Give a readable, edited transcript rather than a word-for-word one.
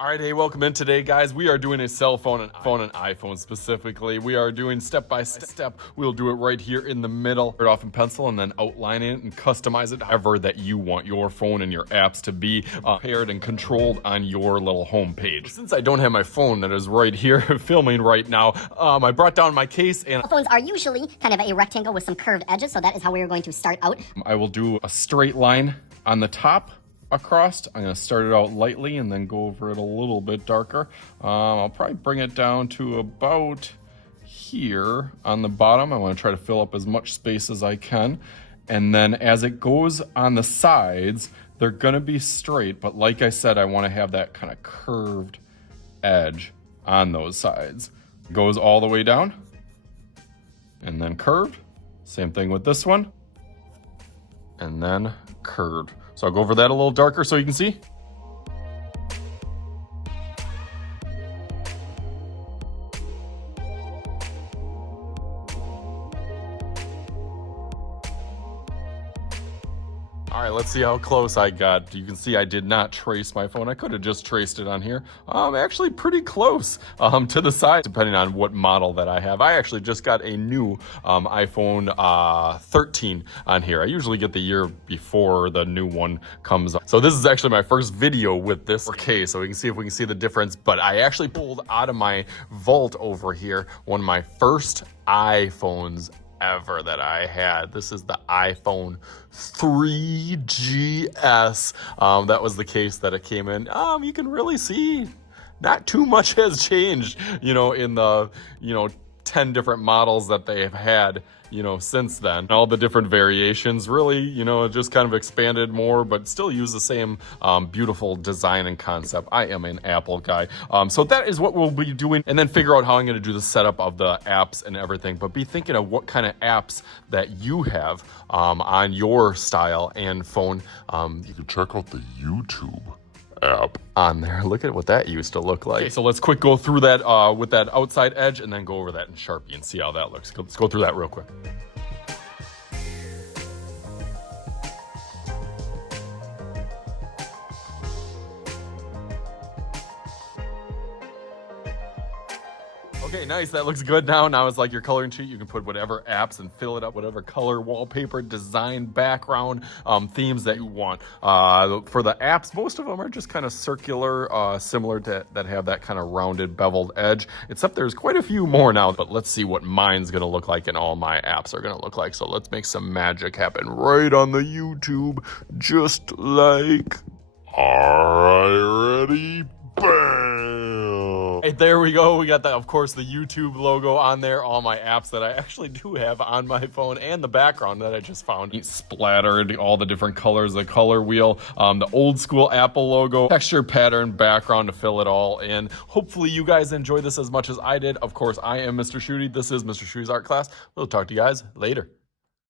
All right, hey, welcome in today, guys. We are doing a cell phone and iPhone specifically. We are doing step by step. We'll do it right here in the middle. Start off in pencil and then outline it and customize it however that you want your phone and your apps to be paired and controlled on your little home page. Since I don't have my phone that is right here filming right now, I brought down my case and Phones are usually kind of a rectangle with some curved edges, so that is how we are going to start out. I will do a straight line on the top across. I'm going to start it out lightly and then go over it a little bit darker. I'll probably bring it down to about here on the bottom. I want to try to fill up as much space as I can. And then as it goes on the sides, they're going to be straight. But like I said, I want to have that kind of curved edge on those sides. Goes all the way down and then curved. Same thing with this one. And then curved. So I'll go over that a little darker so you can see. All right, let's see how close I got. You can see I did not trace my phone. I could have just traced it on here. Actually pretty close to the side, depending on what model that I have. I actually just got a new iPhone 13 on here. I usually get the year before the new one comes up. So this is actually my first video with this 4K, so we can see if we can see the difference. But I actually pulled out of my vault over here one of my first iPhones ever that I had. This is the iPhone 3GS. That was the case that it came in. You can really see not too much has changed, in the, 10 different models that they have had, since then. All the different variations really, just kind of expanded more, but still use the same beautiful design and concept. I am an Apple guy. So that is what we'll be doing, and then figure out how I'm going to do the setup of the apps and everything. But be thinking of what kind of apps that you have on your style and phone. You can check out the YouTube app on there. Look at what that used to look like. Okay, so let's quick go through that with that outside edge and then go over that in Sharpie and see how that looks. Let's go through that real quick. Okay, nice. That looks good now. Now it's like your coloring sheet. You can put whatever apps and fill it up, whatever color, wallpaper, design, background, themes that you want. For the apps, most of them are just kind of circular, similar to that have that kind of rounded, beveled edge. Except there's quite a few more now. But let's see what mine's going to look like and all my apps are going to look like. So let's make some magic happen right on the YouTube, just like... Alright, ready? Bam! Hey, there we go. We got that, of course, the YouTube logo on there. All my apps that I actually do have on my phone and the background that I just found. Splattered, all the different colors, the color wheel, the old school Apple logo, texture, pattern, background to fill it all in. Hopefully you guys enjoy this as much as I did. Of course, I am Mr. Shooty. This is Mr. Shooty's Art Class. We'll talk to you guys later.